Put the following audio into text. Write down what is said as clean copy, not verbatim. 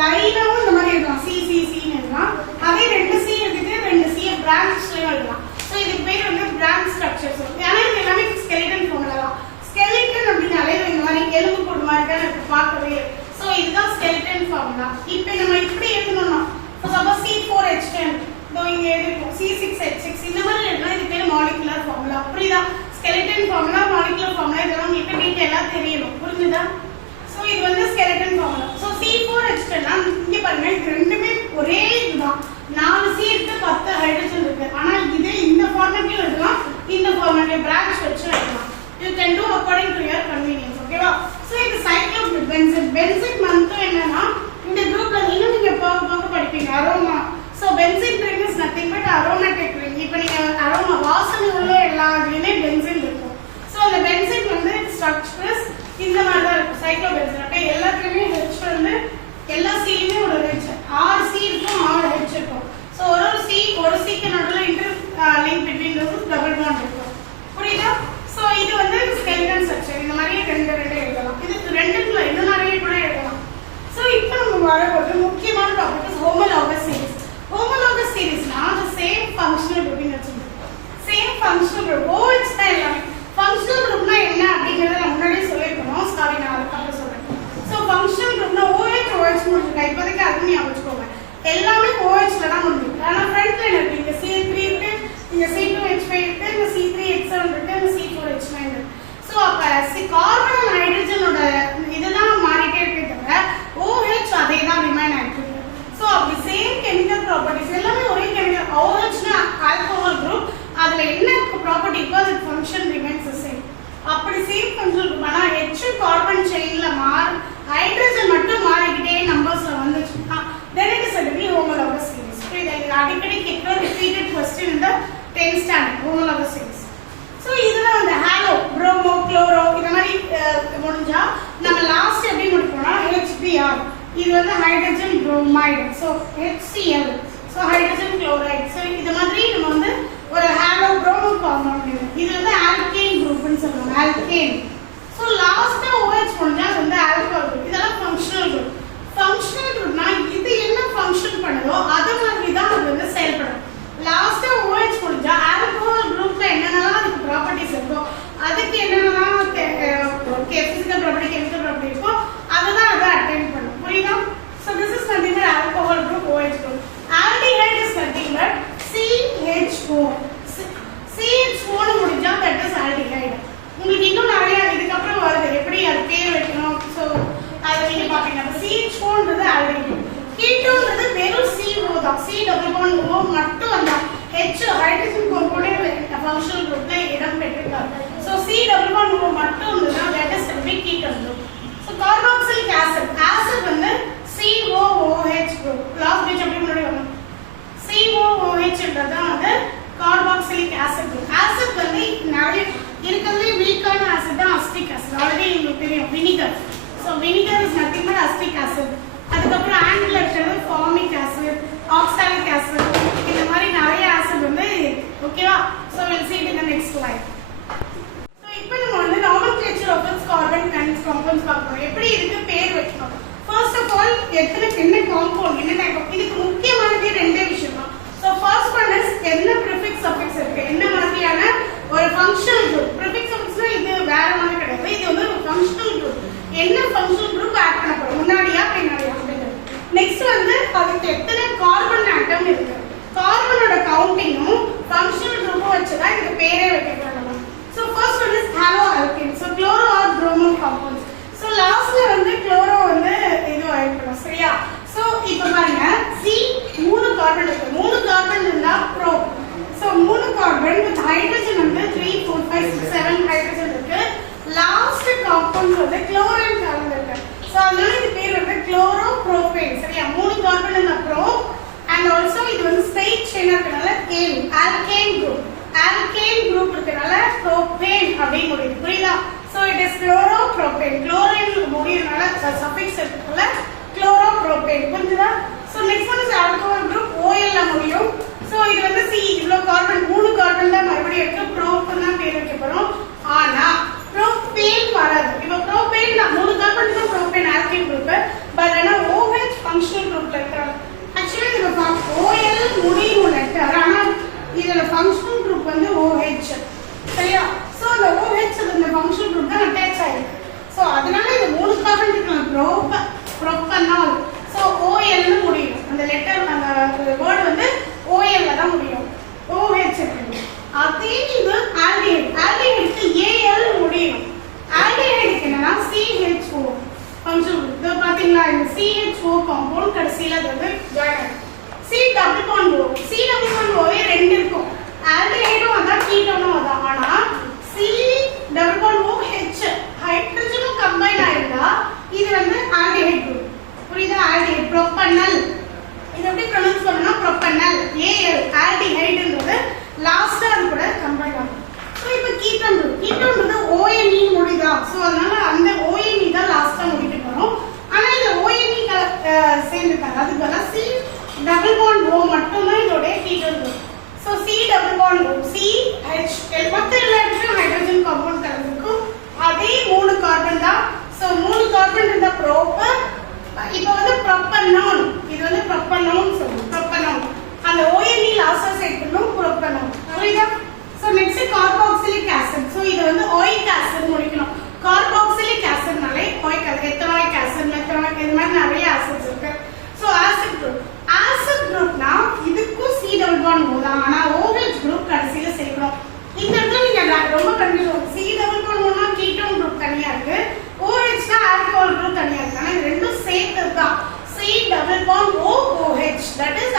லைனாவும் இந்த மாதிரி எழுதலாம், CCCன்னு எழுதலாம். அதே 2 C எடுத்துட்டு 2 C பிரான்ச்லயும் எழுதலாம். ஸோ இதுக்கு பேர் வந்து பிரான்ச் ஸ்ட்ரக்சர்ஸ். ஏன்னா இது எல்லாமே ஸ்கெலிட்டன் ஃபார்முலா தான். ஸ்கெலிட்டன் அப்படின்னாலே இந்த மாதிரி எலும்பு கூடு மாதிரி தான் எனக்கு பார்க்கவே. ஸோ இதுதான் ஸ்கெலிட்டன் ஃபார்முலா. இப்போ நம்ம இப்படி எழுதணும்னா சப்போஸ் C4H10 இங்கே எழுதிருக்கோம், C6H6 இந்த மாதிரி எழுதினா இது பேர் மாலிகுலர் ஃபார்முலா. புரியுதா? ஸ்கெலிட்டன் ஃபார்முலா, மாலிகுலர் ஃபார்முலா இதெல்லாம் உங்களுக்கு டீட்டெயிலாக தெரியணும். புரிஞ்சுதா? ஸோ இது வந்து ஸ்கெலிட்டன் ஃபார்முலா. ஸோ C4H10 இங்கே பாருங்க, இது ரெண்டுமே ஒரே இதுதான். 4 C இருக்கு, 10 ஹைட்ரஜன் இருக்கு. ஆனால் இதே இந்த ஃபார்மேட்லையும் எழுதலாம், இந்த ஃபார்மேட்லையும் பிரான்ச் வச்சு எழுதலாம். You can do according to your convenience. ஓகேவா? ஸோ இது சைக்ளோபென்சீன். பென்சீன் மட்டும் என்னன்னா இந்த குரூப்ல இன்னும் நீங்க போக படிப்பீங்க aroma. So benzene ring is nothing but aromatic ring. இப்போ நீங்க அரோமா வாசனை உள்ள எல்லா இதுலயுமே பென்சீன் இருக்கும். ஸோ அந்த பென்சீன் வந்து ஸ்ட்ரக்சர்ஸ் இந்த மாதிரி தான் இருக்கும். சைக்ளோபென்சீன் ஓகே, எல்லாத்துலயுமே ஹெச் வந்து எல்லா சீலுமே ஒரு ஹெச் 6 C இருக்கும், 6 ஹெச் இருக்கும். ஸோ ஒரு சிக்கு நடுவில் inter link between those double bond இருக்கும். புரியுதா? ஸோ இது வந்து ஸ்கெலிட்டன் ஸ்ட்ரக்சர். இந்த மாதிரி ரெண்டு எழுதலாம். இது ரெண்டுக்குள்ள இன்னும் நிறைய கூட எழுதலாம். ஸோ இப்போ நம்ம வரப்போது முக்கியமான topic is homologous series. Homologous சீரிஸ்னா அது சேம் ஃபங்க்ஷனல் குரூப்பிங் வச்சிருக்கோம். சேம் ஃபங்க்ஷனல் குரூப் OH தான் எல்லாமே. ஃபங்க்ஷனல் குரூப்னா என்ன அப்படிங்கறத நான் முன்னாடியே சொல்லிருக்கணும். சாரி, நான் அதுக்கப்புறம் சொல்றேன். ஸோ ஃபங்க்ஷனல் குரூப்னா OH முடிஞ்சிருக்கா. இப்போதைக்கு அது ஞாபகம் வச்சுக்கோங்க. எல்லாமே OHல தான் முடிஞ்சிருக்கு. ஆனால் ஃப்ரண்ட்ல இருக்கு, இங்க C3 இருக்கு, இங்க C2H5 இருக்கு, இங்க C3H7 இருக்கு, இங்க C4H9 இருக்கு. ஸோ அப்ப கார்பன் அண்ட் ஹைட்ரஜனோட இதெல்லாம் மாறிட்டே இருக்கே தவிர OH அதே தான் ரிமைன் ஆயிட்டு இருக்கு. ஸோ அப்படி சேம் கெமிக்கல் ப்ராப்பர்ட்டிஸ் எல்லாமே ஒரே கெமிக்கல். OHனா ஆல்கஹால் குரூப், அதுல என்ன ப்ராப்பர்ட்டி இருக்கோ அது ஃபங்க்ஷன் ரிமைன்ஸ் சேம். அப்படி சேம் ஃபங்க்ஷன் குரூப். ஆனால் H கார்பன் செயின்ல ஹைட்ரஜன் மட்டும் மாறிக்கிட்டே நம்பர்ஸ்ல வந்துச்சுன்னா then it is said to be homologous series. இது அடிக்கடி கேட்கிற repeated question in the 10th standard homologous series. So இதெல்லாம் வந்து ஹாலோ, ப்ரோமோ, குளோரோ இந்த மாதிரி முடிஞ்சா நம்ம லாஸ்ட் எப்படி முடிப்போம்னா HBr. இது வந்து hydrogen bromide. So HCl. So hydrogen chloride. So இது மாதிரி நம்ம வந்து ஒரு ஹாலோ ப்ரோமோ காம்பவுண்ட். இது வந்து ஆல்கேன் குரூப்னு சொல்லுவாங்க, ஆல்கேன். ஸோ லாஸ்டா OH முடிஞ்சா அது வந்து ஆல்கஹால் குரூப். இதெல்லாம் ஃபங்க்ஷனல் குரூப். ஃபங்க்ஷனல் குரூப்னா இது என்ன ஃபங்க்ஷன் பண்ணுதோ அது மாதிரி தான் அது வந்து செயல்படும். லாஸ்டா OH முடிஞ்சா ஆல்கஹால் குரூப்ல என்னென்னலாம் அதுக்கு ப்ராப்பர்ட்டிஸ் இருக்கோ, அதுக்கு என்னென்னலாம் பிசிக்கல் ப்ராப்பர்ட்டி, கெமிக்கல் ப்ராப்பர்ட்டி இருக்கோ அதுதான் அதை அட்டெண்ட் பண்ணும். புரியுதா? So this is nothing but alcohol group, OH group. Aldehyde is nothing but CHO. CHO முடிஞ்சா தட் இஸ் ஆல்டிஹைட். உங்களுக்கு இன்னும் நிறைய இதுக்கப்புறம் வருது, எப்படி அது பேர் வைக்கணும். ஸோ அதை நீங்க பாப்பீங்க. அப்ப CHOன்றது ஆல்டிஹைட். கீட்டோன்றது வெறும் CO தான். C டபுள் பாண்ட் O மட்டும் வந்தா H ஹைட்ரஜன் காம்பவுண்ட் ஃபங்க்ஷனல் குரூப்ல இடம் பெற்றிருக்காங்க. So C double bond O மட்டும் இருந்ததுன்னா that is a ketone group. So carboxylic acid, acid வந்து COOH குரூப். லாஸ்ட் பேஜ் அப்படி முன்னாடி வரணும். COOHன்றதான் வந்து கார்பாக்சிலிக் ஆசிட் குரூப். ஆசிட் வந்து நிறைய இருக்கிறதுலே வீக்கான ஆசிட் தான் அசிட்டிக் ஆசிட். ஆல்ரெடி உங்களுக்கு தெரியும் vinegar. So vinegar is nothing but acetic acid. அதுக்கப்புறம் ஆங்கிள் இருக்கிறது ஃபார்மிக் ஆசிட், ஆக்சாலிக் ஆசிட், இந்த மாதிரி நிறைய ஆசிட் வந்து ஓகேவா. So will see it in the next slide. So இப்போ நம்ம வந்து nomenclature of its carbon and compounds பார்க்கணும். எப்படி இதுக்கு பேர் வைக்கணும். ஃபர்ஸ்ட் ஆஃப் ஆல் என்ன காம்பவுண்ட், என்ன டைப். இதுக்கு முக்கியமானது ரெண்டே விஷயம் தான். ஸோ ஃபர்ஸ்ட் ஒன் இஸ் என்ன ப்ரிஃபிக்ஸ் சஃபிக்ஸ் இருக்கு, என்ன மாதிரியான ஒரு ஃபங்க்ஷனல் குரூப். ப்ரிஃபிக்ஸ் சஃபிக்ஸ்னா இது வேற மாதிரி கிடையாது, இது வந்து ஒரு ஃபங்க்ஷனல் குரூப். என்ன ஃபங்க்ஷனல் குரூப் ஆட் பண்ண போறோம், முன்னாடியா பின்னாடியா அப்படிங்கிறது. நெக்ஸ்ட் வந்து அதுக்கு எத்தனை கார்பன் ஆட்டம் இருக்கு, கார்பனோட கவுண்டிங்கும் ஃபங்க்ஷனல் குரூப்பும் வச்சு தான் இதுக்கு பேரே வைக்க போறோம். So first one is haloalkane. So chloro or bromo compounds. So லாஸ்ட்ல வந்து குளோரோ வந்து இது ஆயிடும். சரியா? ஸோ இப்போ பாருங்க, C 3 கார்பன் இருக்கு. 3 கார்பன் இருந்தா bro. So 3 carbon with hydrogen வந்து 3 4 5 6 7 ஹைட்ரஜன் இருக்கு. லாஸ்ட் காம்பவுண்ட் வந்து குளோரின் கலந்துருக்கு. ஸோ அதனால இது பேர் வந்து குளோரோ ப்ரோபேன். சரியா? 3 கார்பன் இந்த ப்ரோ அண்ட் ஆல்சோ இது வந்து ஸ்ட்ரெயிட் செயின் இருக்கனால கேன், ஆல்கேன் குரூப். ஆல்கேன் குரூப் இருக்கனால ப்ரோபேன் அப்படின்னு முடியுது. புரியுதா? So it is chloro propane. Chlorine முடியறனால சஃபிக்ஸ் இருக்கனால குளோரோ ப்ரோபேன். புரிஞ்சுதா? So next one is alcohol group, OL ல முடியும். ஸோ இது வந்து C இவ்வளோ கார்பன் 3 கார்பன் தான் மறுபடியும் இருக்கு. ப்ரோப் தான் பேர் வைக்க போறோம். ஆனா ப்ரோபேன் வராது. இப்போ ப்ரோபேன் 3 கார்பன் தான் ப்ரோபேன் ஆல்கேன் குரூப். பட் ஆனா OH ஃபங்க்ஷன் ஃபங்க்ஷனல் குரூப் வந்து OH. சரியா? சோ அந்த OH இந்த ஃபங்க்ஷனல் குரூப் தான் அட்டாச் ஆயிருக்கு. சோ அதனால இந்த மூணு கார்பன் இருக்கலாம் ப்ரோபனால். சோ OL னு முடியும். அந்த லெட்டர் அந்த வேர்ட் வந்து OL ல தான் முடியும். OH இருக்கு. அதே இது ஆல்டிஹைட். ஆல்டிஹைட்க்கு AL முடியும். ஆல்டிஹைட்க்கு என்னன்னா CHO ஃபங்க்ஷனல் குரூப். இது பாத்தீங்களா இந்த CHO காம்பவுண்ட் கடைசில அது வந்து ஜாயின் ஆகும். C double bond O. C double bond O ரெண்டு இருக்கும். ஆல்டிஹைடும் அதான் கீட்டோனும் அதான். ஆனா C டபுள் பாண்ட் OH ஹைட்ரஜனும் கம்பைன் ஆயிருந்தா இது வந்து ஆல்டிஹைட் குரூப். புரியுதா? Aldehyde propanal. இது எப்படி ப்ரொனவுன்ஸ் பண்ணனும்னா ப்ரோபனல். AL ஆல்டிஹைட்ன்றது லாஸ்டா கூட கம்பைன் ஆகும். சோ இப்போ கீட்டோன் குரூப். கீட்டோன்றது ONE முடியுதா? சோ அதனால அந்த ONE தான் லாஸ்டா முடிக்க போறோம். ஆனா இந்த ONE சேர்ந்துட்டாங்க. அதுக்கு பதிலா C டபுள் பாண்ட் O மட்டும் தான் இதோட ketone group. So C double bond O CH மொத்த எல்லா இடத்துலயும் ஹைட்ரஜன் காம்பவுண்ட் கலந்துருக்கும். அதே மூணு கார்பன் தான். சோ மூணு கார்பன் இருந்தா ப்ரோபன். இப்போ வந்து ப்ரோபனோன். இது வந்து ப்ரோபனோன் சொல்லுவோம். ப்ரோபனோன். அந்த ONE லாஸ்டா சேர்க்கணும் ப்ரோபனோன். புரியுதா? So next carboxylic acid. So இது வந்து ஓயிக் ஆசிட் முடிக்கணும். கார்பாக்சிலிக் ஆசிட்னாலே oic acid, ethanoic acid, methanoic இது மாதிரி நிறைய ஆசிட்ஸ் இருக்கு. So acid group. ஆசிட் குரூப்னா இதுக்கும் C டபுள் பாண்ட் O தான். ஆனா OH குரூப் கடைசில சேர்க்கணும். இந்த இடத்துல நீங்க ரொம்ப confuse. C double bond O னா கீட்டோன் குரூப் தனியா இருக்கு. OH னா ஆல்கஹால் குரூப் தனியா இருக்கு. ஆனா இது ரெண்டும் சேர்த்தது தான். C double bond O OH. That is